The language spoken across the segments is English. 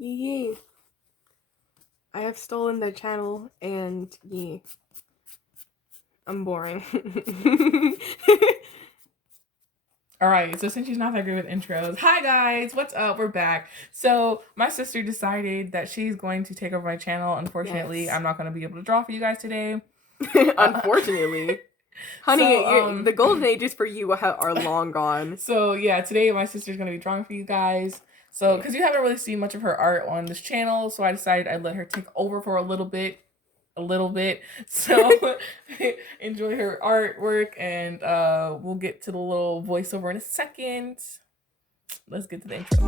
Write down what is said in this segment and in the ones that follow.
Yeah. I have stolen their channel and yeah. I'm boring. All right, so since she's not that good with intros, hi guys, what's up? We're back. So my sister decided that she's going to take over my channel. Unfortunately, Yes. I'm not going to be able to draw for you guys today. Unfortunately. Honey, the golden ages for you are long gone. So yeah, today my sister's going to be drawing for you guys. So because you haven't really seen much of her art on this channel, so I decided I'd let her take over for a little bit. So enjoy her artwork, and we'll get to the little voiceover in a second. Let's get to the intro.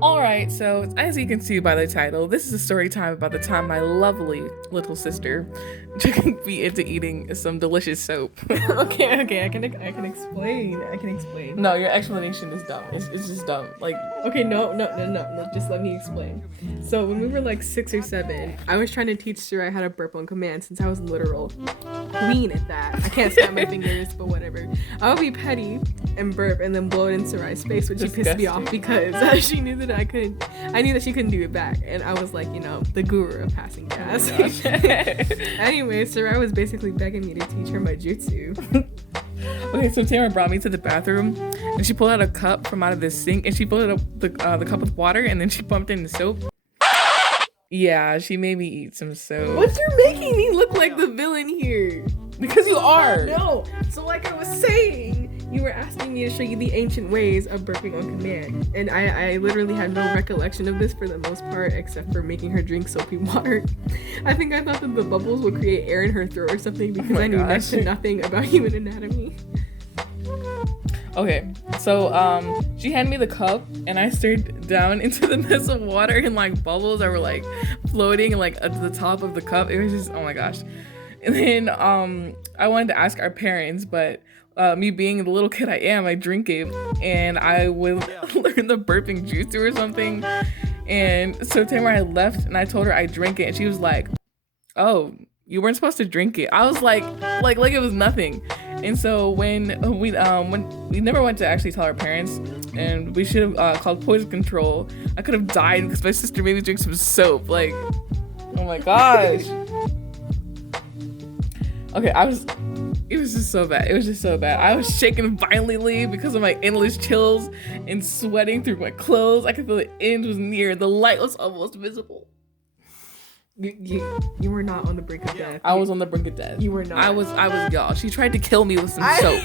Alright, so as you can see by the title, this is a story time about the time my lovely little sister took me into eating some delicious soap. okay, I can explain. No, your explanation is dumb. It's just dumb. Like, okay, no, just let me explain. So when we were like 6 or 7, I was trying to teach Sarai how to burp on command since I was literal queen at that. I can't snap my fingers, but whatever. I would be petty and burp and then blow it in Sarai's face, which pissed me off because she knew that I knew that she couldn't do it back, and I was like, the guru of passing gas. Anyway, Sarai was basically begging me to teach her my jutsu. Okay, so Tamara brought me to the bathroom, and she pulled out a cup from out of the sink, and she filled up the cup with water, and then she pumped in the soap. Yeah, she made me eat some soap. But you're making me look like the villain here. Because you are. No. So like I was saying, you were asking me to show you the ancient ways of burping on command. And I literally had no recollection of this for the most part, except for making her drink soapy water. I think I thought that the bubbles would create air in her throat or something because I knew next to nothing about human anatomy. Okay, so she handed me the cup, and I stared down into the mess of water and like bubbles that were like floating like at the top of the cup. It was just, oh my gosh. And then I wanted to ask our parents, but me being the little kid I am, I drink it, and I would learn the burping jutsu or something. And so Tamara had left, and I told her I drank it, and she was like, "Oh, you weren't supposed to drink it." I was like it was nothing. And so when we never went to actually tell our parents, and we should have called poison control. I could have died because my sister made me drink some soap. Like, oh my gosh. Okay, it was just so bad. It was just so bad. I was shaking violently because of my endless chills and sweating through my clothes. I could feel the end was near. The light was almost visible. You were not on the brink of death. I was on the brink of death. You were not. I was y'all. She tried to kill me with some soap.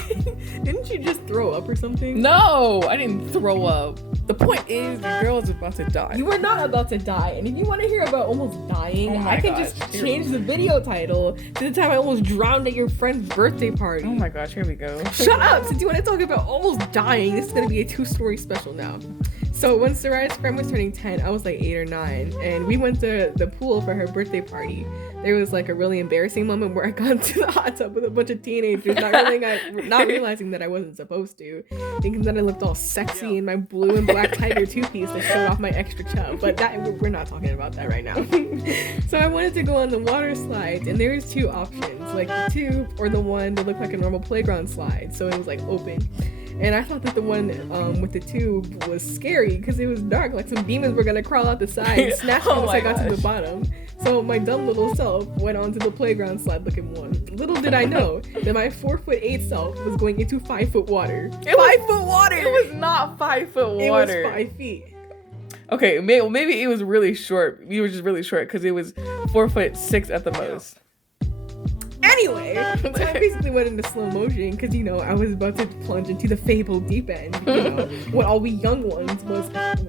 Didn't you just throw up or something? No, I didn't throw up. The point is, the girl is about to die. You were not about to die. And if you want to hear about almost dying, I can just change the video title to the time I almost drowned at your friend's birthday party. Oh my gosh, here we go. Shut up! Since you want to talk about almost dying, this is going to be a 2-story special now. So when Sarai's friend was turning 10, I was like 8 or 9, and we went to the pool for her birthday party. There was like a really embarrassing moment where I got into the hot tub with a bunch of teenagers, not realizing that I wasn't supposed to, thinking that I looked all sexy in my blue and black tiger two-piece that showed off my extra chub. But we're not talking about that right now. So I wanted to go on the water slides, and there was 2 options, like the tube or the one that looked like a normal playground slide. So it was like open. And I thought that the one with the tube was scary because it was dark, like some demons were gonna crawl out the side and snatch me once I got to the bottom. So my dumb little self went onto the playground slide looking one. Little did I know that my 4'8" self was going into 5 foot water. 5 foot water! It was not 5 foot water. It was 5 feet. Okay, maybe it was really short. You were just really short because it was 4'6" at the most. Anyway, so I basically went into slow motion because, I was about to plunge into the fabled deep end. What all we young ones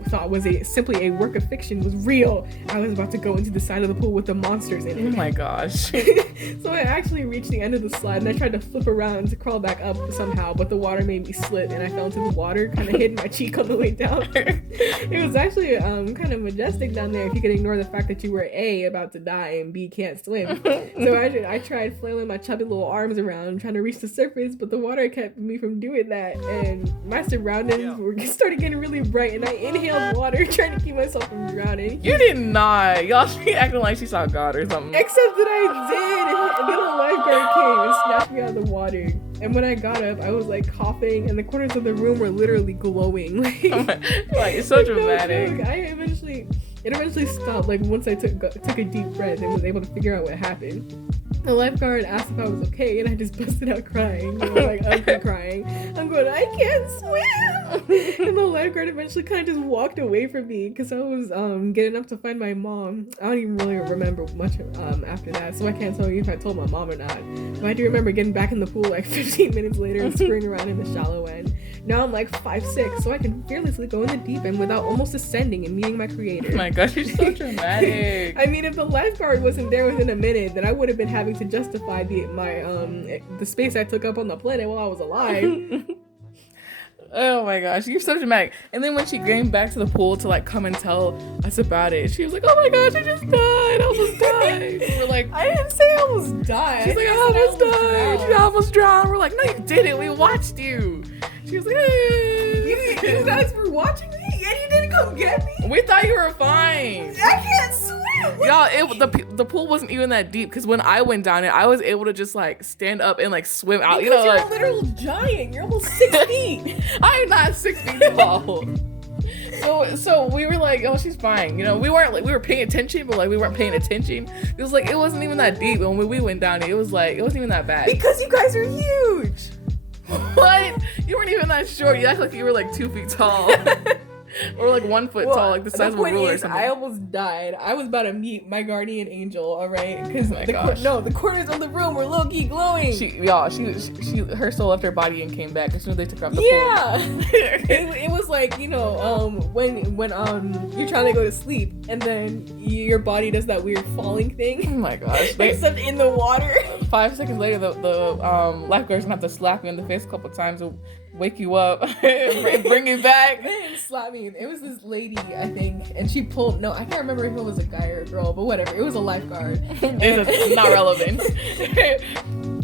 thought was simply a work of fiction was real. I was about to go into the side of the pool with the monsters in it. Oh my gosh. So I actually reached the end of the slide and I tried to flip around to crawl back up somehow, but the water made me slip and I fell into the water, kind of hid my cheek on the way down. It was actually kind of majestic down there if you could ignore the fact that you were A, about to die, and B, can't swim. So I tried flailing my chubby little arms around trying to reach the surface, but the water kept me from doing that, and my surroundings started getting really bright, and I inhaled water trying to keep myself from drowning. You did not. Y'all be acting like she saw God or something. Except that I did, and then a lifeguard water. And when I got up, I was like coughing, and the corners of the room were literally glowing. Like it's so dramatic. No joke. It eventually stopped. Like once I took a deep breath and was able to figure out what happened. The lifeguard asked if I was okay, and I just busted out crying. Like ugly crying. I'm going, I can't swim. And the lifeguard eventually kind of just walked away from me because I was getting up to find my mom. I don't even really remember much after that, so I can't tell you if I told my mom or not. But I do remember getting back in the pool like 15 minutes later and screwing around in the shallow end. Now I'm like 5'6", so I can fearlessly go in the deep end without almost ascending and meeting my creator. Oh my gosh, you're so dramatic. I mean, if the lifeguard wasn't there within a minute, then I would have been having to justify the space I took up on the planet while I was alive. Oh my gosh, you're so dramatic. And then when she came back to the pool to like come and tell us about it, she was like, oh my gosh, I just died. I almost died. And we're like, I didn't say I almost died. She's like, I almost died. She almost drowned. We're like, no, you didn't. We watched you. She was like, hey. You guys were watching me and you didn't come get me? We thought you were fine. I can't swim. Y'all, the pool wasn't even that deep because when I went down it, I was able to just like stand up and like swim out. Because you know, you're like a literal giant. You're almost 6 feet. I'm not 6 feet tall. So we were like, oh, she's fine. You know, we were paying attention, but like we weren't paying attention. It was like it wasn't even that deep. And when we went down it was like it wasn't even that bad. Because you guys are huge. What? You weren't even that short. You act like you were like 2 feet tall. Or like 1 foot tall, like the size of a ruler or something. I almost died. I was about to meet my guardian angel, all right? Because the corners of the room were low-key glowing. Her soul left her body and came back as soon as they took her off the pool. Yeah. it was like, you know, when you're trying to go to sleep and then your body does that weird falling thing. Oh my gosh. Except in the water. 5 seconds later, the lifeguard's gonna have to slap me in the face a couple times to wake you up and bring you back. They didn't slap me. It was this lady, I think, and she pulled. No, I can't remember if it was a guy or a girl, but whatever. It was a lifeguard. It's not relevant.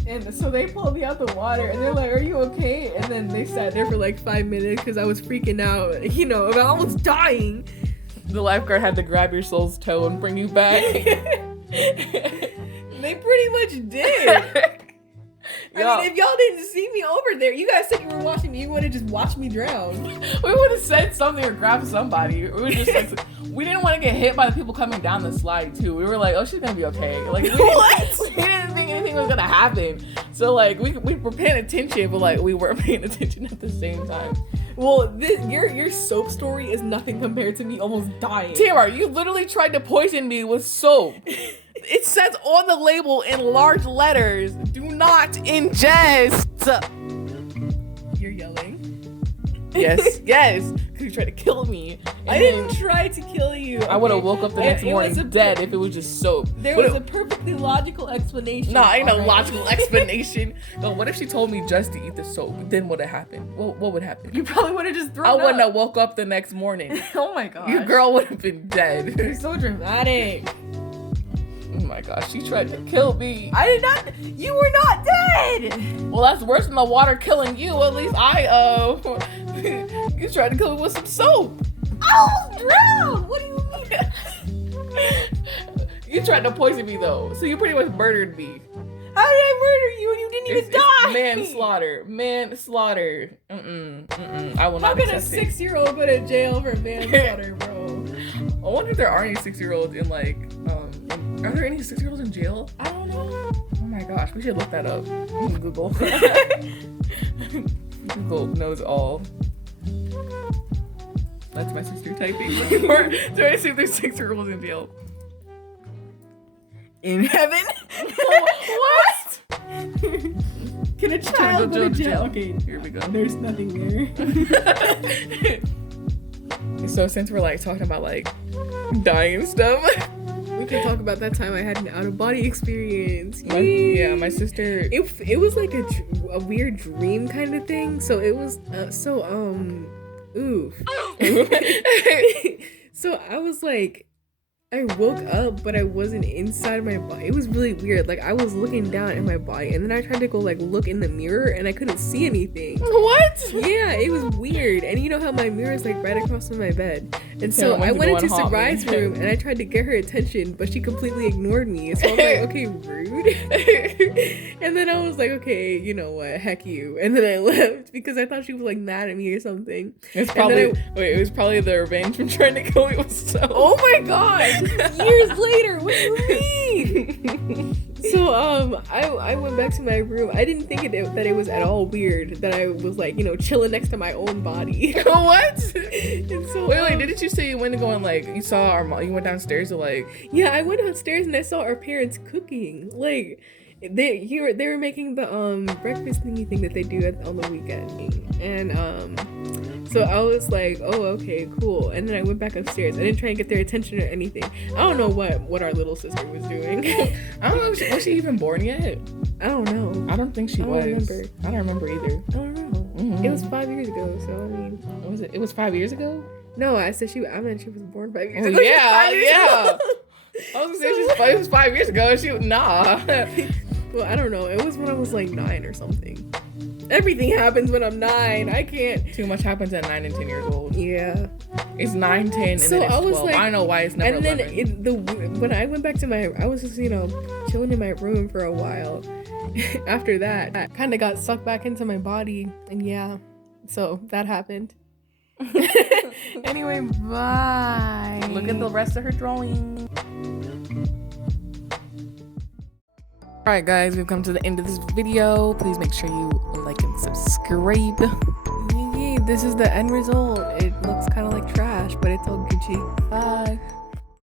And so they pulled me out the water, and they're like, "Are you okay?" And then they sat there for like 5 minutes because I was freaking out, you know, about almost dying. The lifeguard had to grab your soul's toe and bring you back. They pretty much did. I mean, if y'all didn't see me over there, you guys said you were watching me, you would have just watched me drown. We would have said something or grabbed somebody. We were just like, we didn't want to get hit by the people coming down the slide too. We were like, oh, she's gonna be okay. Like, we didn't think anything was gonna happen. So like, we were paying attention, but like, we weren't paying attention at the same time. Well, your soap story is nothing compared to me almost dying. Tamara, you literally tried to poison me with soap. It says on the label in large letters, do not ingest. You're yelling. Yes, because you tried to kill me. I didn't try to kill you. I would have woke up the next morning dead if it was just soap. There was a perfectly logical explanation. No, ain't no logical explanation. No, what if she told me just to eat the soap? Then what would have happened? What would happen? You probably would have just thrown up. I wouldn't have woke up the next morning. Oh my gosh. Your girl would have been dead. You're so dramatic. Oh my gosh, she tried to kill me. I did not. You were not dead. Well, that's worse than the water killing you. At least you tried to kill me with some soap. I almost drowned. What do you mean? You tried to poison me though, so you pretty much murdered me. How did I murder you and you didn't even die? Manslaughter. I will not accept it. How can a 6-year-old go to jail for manslaughter, bro? I wonder if there are any 6-year-olds in like, are there any 6-year-olds in jail? I don't know. Oh my gosh, we should look that up. Google. Google knows all. That's my sister typing. Do I see if there's 6-year-olds in jail? In heaven? What? Can a child go to jail? Okay, here we go. There's nothing there. So since we're like talking about like dying and stuff, we can talk about that time I had an out-of-body experience. My sister. It was like a weird dream kind of thing. So it was oof. So I was like, I woke up, but I wasn't inside my body. It was really weird. Like, I was looking down at my body, and then I tried to go, like, look in the mirror, and I couldn't see anything. What? Yeah, it was weird. And you know how my mirror is, like, right across from my bed. And so Damn, I went into haunt me. Sarai's room and I tried to get her attention, but she completely ignored me. So I was like, okay, rude. And then I was like, okay, you know what? Heck you. And then I left because I thought she was like mad at me or something. It's probably it was probably the revenge from trying to kill me with stuff. Oh my god! Years later, what do you mean? So I went back to my room. I didn't think that it was at all weird that I was like, you know, chilling next to my own body. What? And so Wait, didn't you say you went to go and like you saw our mom? You went downstairs to like. Yeah, I went downstairs and I saw our parents cooking. Like they were making the breakfast thingy thing that they do on the weekend, and so I was like, oh, okay, cool. And then I went back upstairs. I didn't try and get their attention or anything. I don't know what our little sister was doing. I don't know. Was she even born yet? I don't know. I don't think she was. Remember. I don't remember either. I don't know. Mm-hmm. It was 5 years ago, so I mean. Was it? It was 5 years ago. No, I meant she was born 5 years Oh, ago. yeah. I was gonna say it was 5 years ago. Nah. Well, I don't know. It was when I was like 9 or something. Everything happens when I'm 9. I can't. Too much happens at 9 and 10 years old. Yeah. It's 9, 10, and So then it's I was 12. like, I don't know why it's never and then 11. when I went back to I was just, you know, chilling in my room for a while. After that, I kind of got sucked back into my body, and yeah, so that happened. Anyway, bye. Look at the rest of her drawing. Alright guys, we've come to the end of this video. Please make sure you like and subscribe. This is the end result. It looks kind of like trash, but it's all Gucci. Bye.